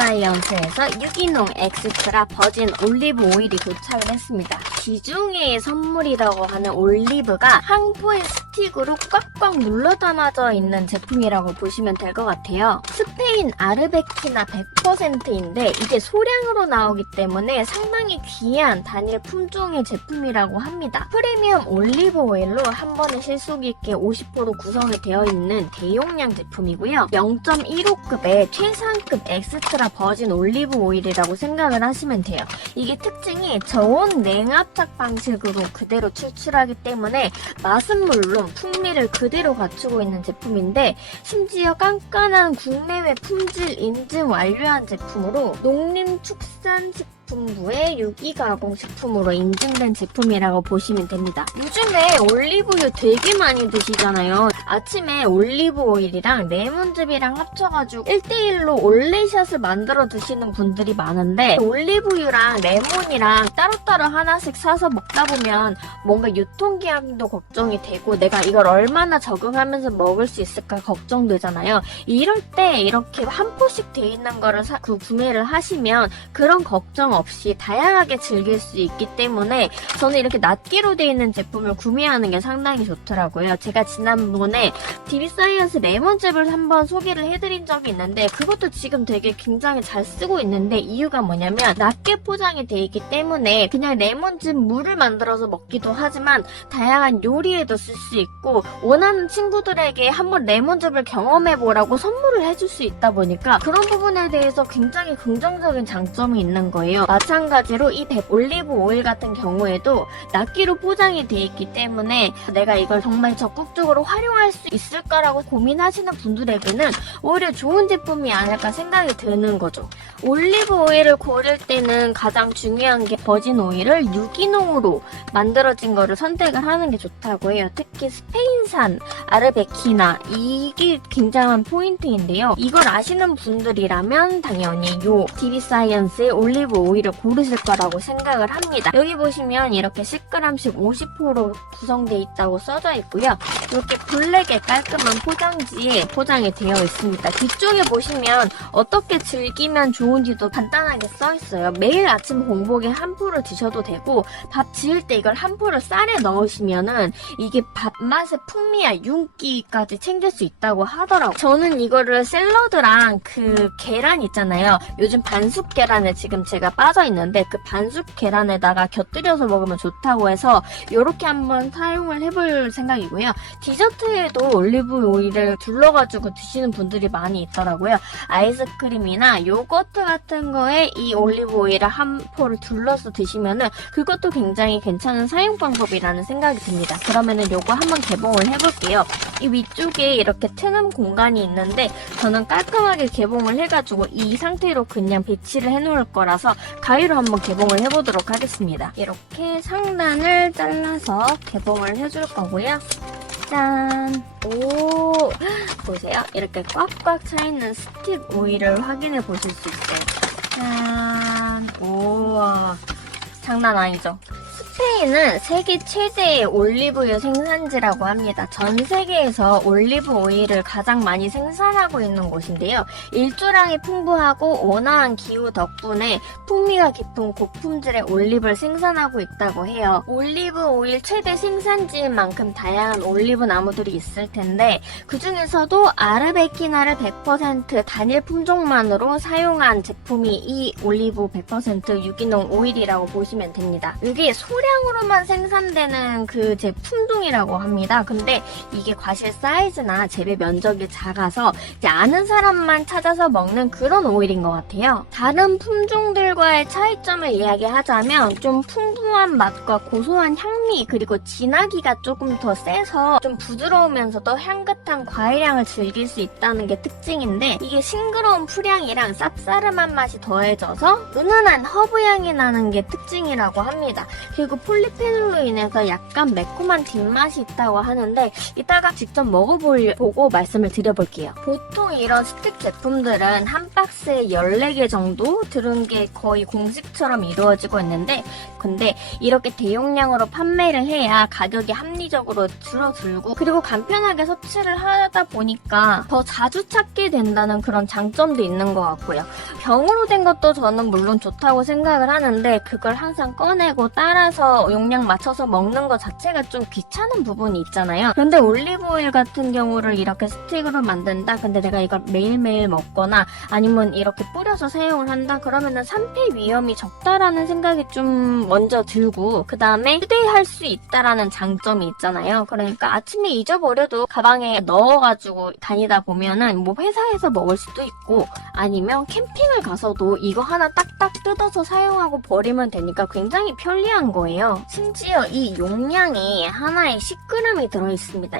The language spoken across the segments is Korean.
디비사이언스에서 유기농 엑스트라 버진 올리브 오일이 도착을 했습니다. 지중해의 선물이라고 하는 올리브가 한 포의 스틱으로 꽉꽉 눌러 담아져 있는 제품이라고 보시면 될 것 같아요. 스페인 아르베키나 100%인데 이게 소량으로 나오기 때문에 상당히 귀한 단일 품종의 제품이라고 합니다. 프리미엄 올리브 오일로 한 번에 실속 있게 50% 구성이 되어 있는 대용량 제품이고요. 0.15급의 최상급 엑스트라 버진 올리브 오일이라고 생각을 하시면 돼요. 이게 특징이 저온 냉압착 방식으로 그대로 추출하기 때문에 맛은 물론 풍미를 그대로 갖추고 있는 제품인데 심지어 깐깐한 국내외 품질 인증 완료한 제품으로 농림축산식품부의 유기가공식품으로 인증된 제품이라고 보시면 됩니다. 요즘에 올리브유 되게 많이 드시잖아요. 아침에 올리브 오일이랑 레몬즙이랑 합쳐가지고 1대1로 올레샷을 만들어 드시는 분들이 많은데 올리브유랑 레몬이랑 따로따로 하나씩 사서 먹다 보면 뭔가 유통기한도 걱정이 되고 내가 이걸 얼마나 적응하면서 먹을 수 있을까 걱정되잖아요. 이럴 때 이렇게 한 포씩 돼 있는 거를 구매를 하시면 그런 걱정 없이 다양하게 즐길 수 있기 때문에 저는 이렇게 낱개로 돼 있는 제품을 구매하는 게 상당히 좋더라고요. 제가 지난번에 디비사이언스 레몬즙을 한번 소개를 해드린 적이 있는데 그것도 지금 되게 굉장히 잘 쓰고 있는데 이유가 뭐냐면 낱개 포장이 돼 있기 때문에 그냥 레몬즙 물을 만들어서 먹기도 하지만 다양한 요리에도 쓸 수 있고 원하는 친구들에게 한번 레몬즙을 경험해보라고 선물을 해줄 수 있다 보니까 그런 부분에 대해서 굉장히 긍정적인 장점이 있는 거예요. 마찬가지로 이 올리브 오일 같은 경우에도 낱개로 포장이 돼 있기 때문에 내가 이걸 정말 적극적으로 활용할 수 있을까라고 고민하시는 분들에게는 오히려 좋은 제품이 아닐까 생각이 드는 거죠. 올리브 오일을 고를 때는 가장 중요한 게 버진 오일을 유기농으로 만들어진 거를 선택을 하는 게 좋다고 해요. 특히 스페인산 아르베키나 이게 굉장한 포인트인데요. 이걸 아시는 분들이라면 당연히 요 디비사이언스의 올리브 오일을 고르실 거라고 생각을 합니다. 여기 보시면 이렇게 10g씩 50%로 구성되어 있다고 써져 있고요. 이렇게 블랙의 깔끔한 포장지에 포장이 되어 있습니다. 뒤쪽에 보시면 어떻게 즐기면 좋은지도 간단하게 써 있어요. 매일 아침 공복에 한 포를 드셔도 되고 밥 지을 때 이걸 한 포를 쌀에 넣으시면은 이게 밥맛의 풍미와 윤기까지 챙길 수 있다고 하더라고요. 저는 이거를 샐러드랑 그 계란 있잖아요. 요즘 반숙 계란에 지금 제가 빠져 있는데 그 반숙 계란에다가 곁들여서 먹으면 좋다고 해서 이렇게 한번 사용을 해볼 생각이고요. 디저트에도 올리브 오일을 둘러가지고 드시는 분들이 많이 있더라고요. 아이스크림이나 요거트 같은 거에 이 올리브 오일을 한 포를 둘러서 드시면은 그것도 굉장히 괜찮은 사용 방법이라는 생각이 듭니다. 그러면은 요거 한번 개봉을 해볼게요. 이 위쪽에 이렇게 트는 공간이 있는데 저는 깔끔하게 개봉을 해가지고 이 상태로 그냥 배치를 해놓을 거라서 가위로 한번 개봉을 해보도록 하겠습니다. 이렇게 상단을 잘라서 개봉을 해줄 거고요. 짠! 오! 보세요. 이렇게 꽉꽉 차있는 스틱 오일을 확인해 보실 수 있어요. 짠! 우와! 장난 아니죠? 스페인은 세계 최대의 올리브유 생산지라고 합니다. 전 세계에서 올리브 오일을 가장 많이 생산하고 있는 곳인데요. 일조량이 풍부하고 온화한 기후 덕분에 풍미가 깊은 고품질의 올리브를 생산하고 있다고 해요. 올리브 오일 최대 생산지인 만큼 다양한 올리브 나무들이 있을 텐데 그 중에서도 아르베키나를 100% 단일 품종만으로 사용한 제품이 이 올리브 100% 유기농 오일이라고 보시면 됩니다. 이게 소량으로만 생산되는 그 제품종이라고 합니다. 근데 이게 과실 사이즈나 재배 면적이 작아서 이제 아는 사람만 찾아서 먹는 그런 오일인 것 같아요. 다른 품종들과의 차이점을 이야기하자면 좀 풍부한 맛과 고소한 향미 그리고 진하기가 조금 더 세서 좀 부드러우면서도 향긋한 과일향을 즐길 수 있다는 게 특징인데 이게 싱그러운 풀향이랑 쌉싸름한 맛이 더해져서 은은한 허브향이 나는 게 특징이라고 합니다. 그리고 그리고 폴리페놀로 인해서 약간 매콤한 뒷맛이 있다고 하는데 이따가 직접 먹어보고 말씀을 드려볼게요. 보통 이런 스틱 제품들은 한 박스에 14개 정도 들은 게 거의 공식처럼 이루어지고 있는데 근데 이렇게 대용량으로 판매를 해야 가격이 합리적으로 줄어들고 그리고 간편하게 섭취를 하다 보니까 더 자주 찾게 된다는 그런 장점도 있는 것 같고요. 병으로 된 것도 저는 물론 좋다고 생각을 하는데 그걸 항상 꺼내고 따라서 용량 맞춰서 먹는 것 자체가 좀 귀찮은 부분이 있잖아요. 그런데 올리브오일 같은 경우를 이렇게 스틱으로 만든다? 근데 내가 이걸 매일매일 먹거나 아니면 이렇게 뿌려서 사용을 한다? 그러면은 산패 위험이 적다라는 생각이 좀 먼저 들고 그 다음에 휴대할 수 있다라는 장점이 있잖아요. 그러니까 아침에 잊어버려도 가방에 넣어가지고 다니다 보면은 뭐 회사에서 먹을 수도 있고 아니면 캠핑을 가서도 이거 하나 딱딱 뜯어서 사용하고 버리면 되니까 굉장히 편리한 거예요. 심지어 이 용량이 하나에 10g이 들어있습니다.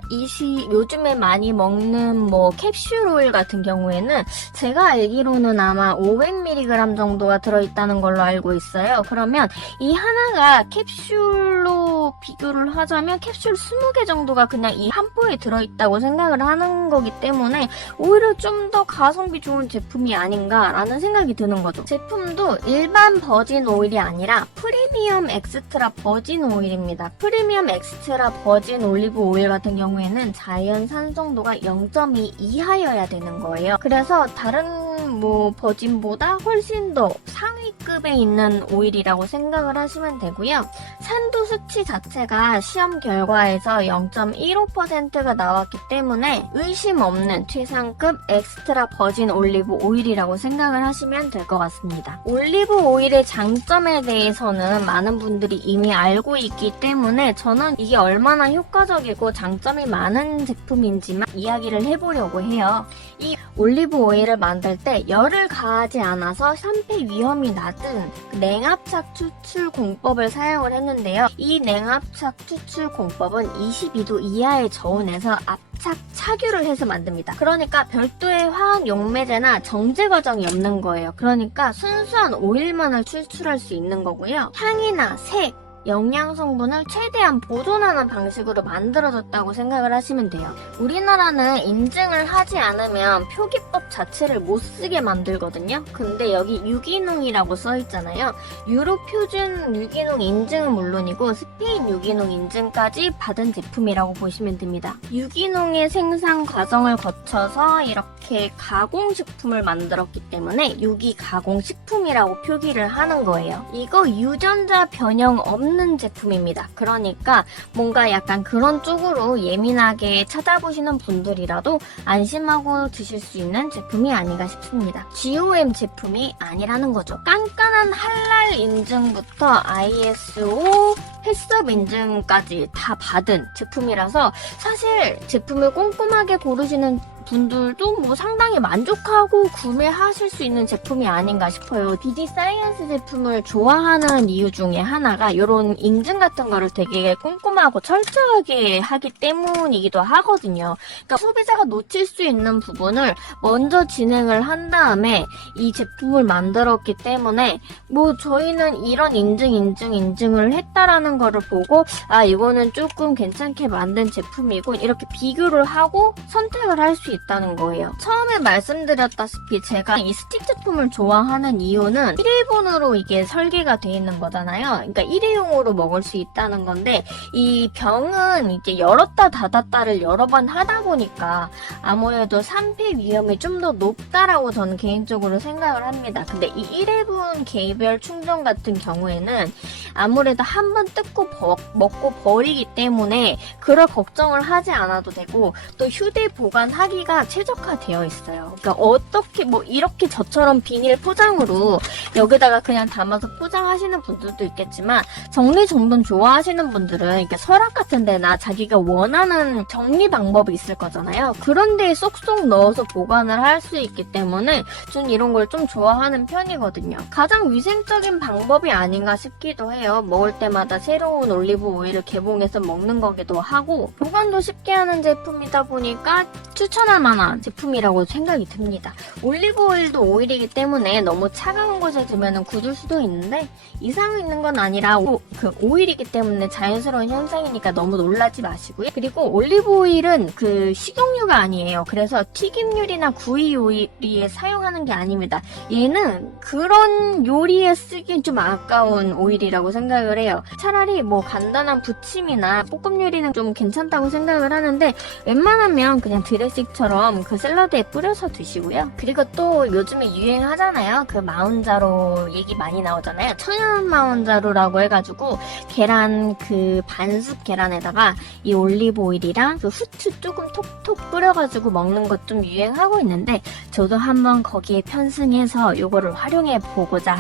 요즘에 많이 먹는 뭐 캡슐 오일 같은 경우에는 제가 알기로는 아마 500mg 정도가 들어있다는 걸로 알고 있어요. 그러면 이 하나가 캡슐로 비교를 하자면 캡슐 20개 정도가 그냥 이 한 포에 들어있다고 생각을 하는 거기 때문에 오히려 좀 더 가성비 좋은 제품이 아닌가라는 생각이 드는 거죠. 제품도 일반 버진 오일이 아니라 프리미엄 엑스트라 버진 오일입니다. 프리미엄 엑스트라 버진 올리브 오일 같은 경우에는 자연 산성도가 0.2 이하여야 되는 거예요. 그래서 다른 뭐 버진보다 훨씬 더 상위급에 있는 오일이라고 생각을 하시면 되고요. 산도 수치 자체가 시험 결과에서 0.15%가 나왔기 때문에 의심 없는 최상급 엑스트라 버진 올리브 오일이라고 생각을 하시면 될 것 같습니다. 올리브 오일의 장점에 대해서는 많은 분들이 이미 알고 있기 때문에 저는 이게 얼마나 효과적이고 장점이 많은 제품인지만 이야기를 해보려고 해요. 이 올리브 오일을 만들 때 열을 가하지 않아서 산패 위험이 낮은 냉압착 추출 공법을 사용을 했는데요. 이 냉압착 추출 공법은 22도 이하의 저온에서 압착 착유를 해서 만듭니다. 그러니까 별도의 화학 용매제나 정제 과정이 없는 거예요. 그러니까 순수한 오일만을 추출할 수 있는 거고요. 향이나 색, 영양 성분을 최대한 보존하는 방식으로 만들어졌다고 생각을 하시면 돼요. 우리나라는 인증을 하지 않으면 표기법 자체를 못 쓰게 만들거든요. 근데 여기 유기농이라고 써있잖아요. 유럽 표준 유기농 인증은 물론이고 스페인 유기농 인증까지 받은 제품이라고 보시면 됩니다. 유기농의 생산 과정을 거쳐서 이렇게 가공식품을 만들었기 때문에 유기 가공식품이라고 표기를 하는 거예요. 이거 유전자 변형 없는 제품입니다. 그러니까 뭔가 약간 그런 쪽으로 예민하게 찾아보시는 분들이라도 안심하고 드실 수 있는 제품이 아닌가 싶습니다. GOM 제품이 아니라는 거죠. 깐깐한 할랄 인증부터 ISO 헬스업 인증까지 다 받은 제품이라서 사실 제품을 꼼꼼하게 고르시는 분들도 뭐 상당히 만족하고 구매하실 수 있는 제품이 아닌가 싶어요. BD 사이언스 제품을 좋아하는 이유 중에 하나가 이런 인증 같은 거를 되게 꼼꼼하고 철저하게 하기 때문이기도 하거든요. 그러니까 소비자가 놓칠 수 있는 부분을 먼저 진행을 한 다음에 이 제품을 만들었기 때문에 뭐 저희는 이런 인증을 했다라는 거를 보고 아 이거는 조금 괜찮게 만든 제품이고 이렇게 비교를 하고 선택을 할 수 있다는 거예요. 처음에 말씀드렸다시피 제가 이 스틱 제품을 좋아하는 이유는 1인분으로 이게 설계가 되어 있는 거잖아요. 그러니까 일회용으로 먹을 수 있다는 건데 이 병은 이제 열었다 닫았다를 여러 번 하다 보니까 아무래도 산패 위험이 좀 더 높다라고 저는 개인적으로 생각을 합니다. 근데 이 1회분 개별 충전 같은 경우에는 아무래도 한 번 뜯고 먹고 버리기 때문에 그럴 걱정을 하지 않아도 되고 또 휴대 보관하기가 최적화되어 있어요. 그러니까 어떻게 뭐 이렇게 저처럼 비닐 포장으로 여기다가 그냥 담아서 포장하시는 분들도 있겠지만 정리정돈 좋아하시는 분들은 이렇게 서랍 같은 데나 자기가 원하는 정리 방법이 있을 거잖아요. 그런 데에 쏙쏙 넣어서 보관을 할 수 있기 때문에 전 이런 걸 좀 좋아하는 편이거든요. 가장 위생적인 방법이 아닌가 싶기도 해요. 먹을 때마다 새로운 올리브 오일을 개봉해서 먹는 거기도 하고 보관도 쉽게 하는 제품이다 보니까 추천합니다. 쓸만할 만한 제품이라고 생각이 듭니다. 올리브 오일도 오일이기 때문에 너무 차가운 곳에 두면 굳을 수도 있는데 이상이 있는 건 아니라 그 오일이기 때문에 자연스러운 현상이니까 너무 놀라지 마시고요. 그리고 올리브 오일은 그 식용유가 아니에요. 그래서 튀김요리나 구이 요리에 사용하는 게 아닙니다. 얘는 그런 요리에 쓰기엔 좀 아까운 오일이라고 생각을 해요. 차라리 뭐 간단한 부침이나 볶음 요리는 좀 괜찮다고 생각을 하는데 웬만하면 그냥 드레싱처럼 그 샐러드에 뿌려서 드시고요. 그리고 또 요즘에 유행하잖아요. 그 마운자로 얘기 많이 나오잖아요. 천연 마운자로라고 해가지고 계란 그 반숙 계란에다가 이 올리브 오일이랑 그 후추 조금 톡톡 뿌려가지고 먹는 것 좀 유행하고 있는데 저도 한번 거기에 편승해서 요거를 활용해 보고자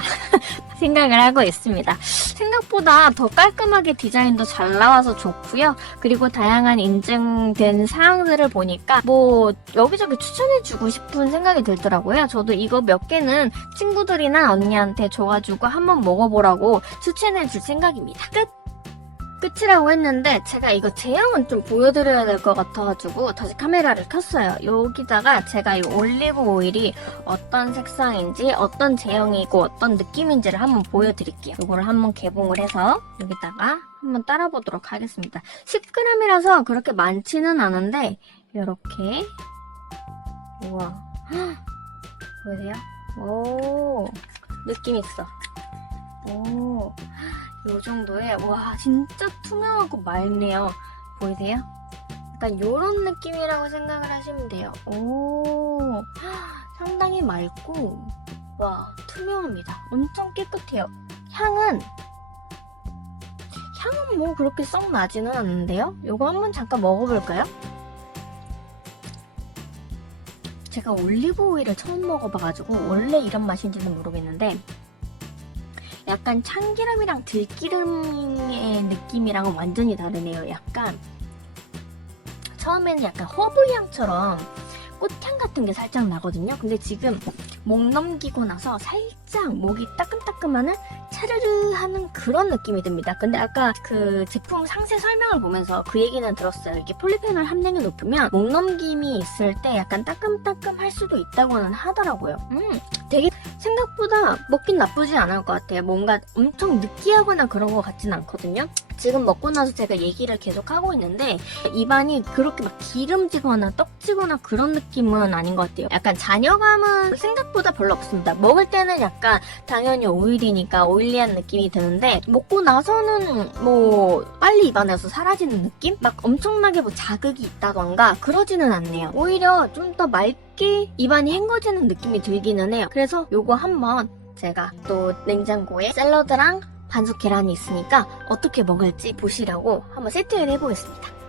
생각을 하고 있습니다. 생각보다 더 깔끔하게 디자인도 잘 나와서 좋고요. 그리고 다양한 인증된 사항들을 보니까 뭐 여기저기 추천해주고 싶은 생각이 들더라고요. 저도 이거 몇 개는 친구들이나 언니한테 줘가지고 한번 먹어보라고 추천해줄 생각입니다. 끝이라고 했는데 제가 이거 제형은 좀 보여드려야 될 것 같아가지고 다시 카메라를 켰어요. 여기다가 제가 이 올리브 오일이 어떤 색상인지 어떤 제형이고 어떤 느낌인지를 한번 보여드릴게요. 이거를 한번 개봉을 해서 여기다가 한번 따라보도록 하겠습니다. 10g이라서 그렇게 많지는 않은데 이렇게 우와 보이세요? 오 느낌 있어. 오 요 정도에 와 진짜 투명하고 맑네요. 보이세요? 약간 요런 느낌이라고 생각을 하시면 돼요. 오 상당히 맑고 와 투명합니다. 엄청 깨끗해요. 향은 뭐 그렇게 썩 나지는 않는데요. 요거 한번 잠깐 먹어볼까요? 제가 올리브 오일을 처음 먹어봐가지고 원래 이런 맛인지는 모르겠는데 약간 참기름이랑 들기름의 느낌이랑은 완전히 다르네요. 약간 처음에는 약간 허브향처럼 꽃향 같은 게 살짝 나거든요. 근데 지금 목 넘기고 나서 살짝 목이 따끔따끔하는 차르르 하는 그런 느낌이 듭니다. 근데 아까 그 제품 상세 설명을 보면서 그 얘기는 들었어요. 이게 폴리페놀 함량이 높으면 목 넘김이 있을 때 약간 따끔따끔할 수도 있다고는 하더라고요. 되게 생각보다 먹긴 나쁘지 않을 것 같아요. 뭔가 엄청 느끼하거나 그런 것 같진 않거든요. 지금 먹고 나서 제가 얘기를 계속 하고 있는데 입안이 그렇게 막 기름지거나 떡지거나 그런 느낌은 아닌 것 같아요. 약간 잔여감은 생각보다 별로 없습니다. 먹을 때는 약간 당연히 오일이니까 오일리한 느낌이 드는데 먹고 나서는 뭐 빨리 입안에서 사라지는 느낌? 막 엄청나게 뭐 자극이 있다던가 그러지는 않네요. 오히려 좀 더 맑게 입안이 헹궈지는 느낌이 들기는 해요. 그래서 요거 한번 제가 또 냉장고에 샐러드랑 반숙 계란이 있으니까 어떻게 먹을지 보시라고 한번 세팅을 해보겠습니다.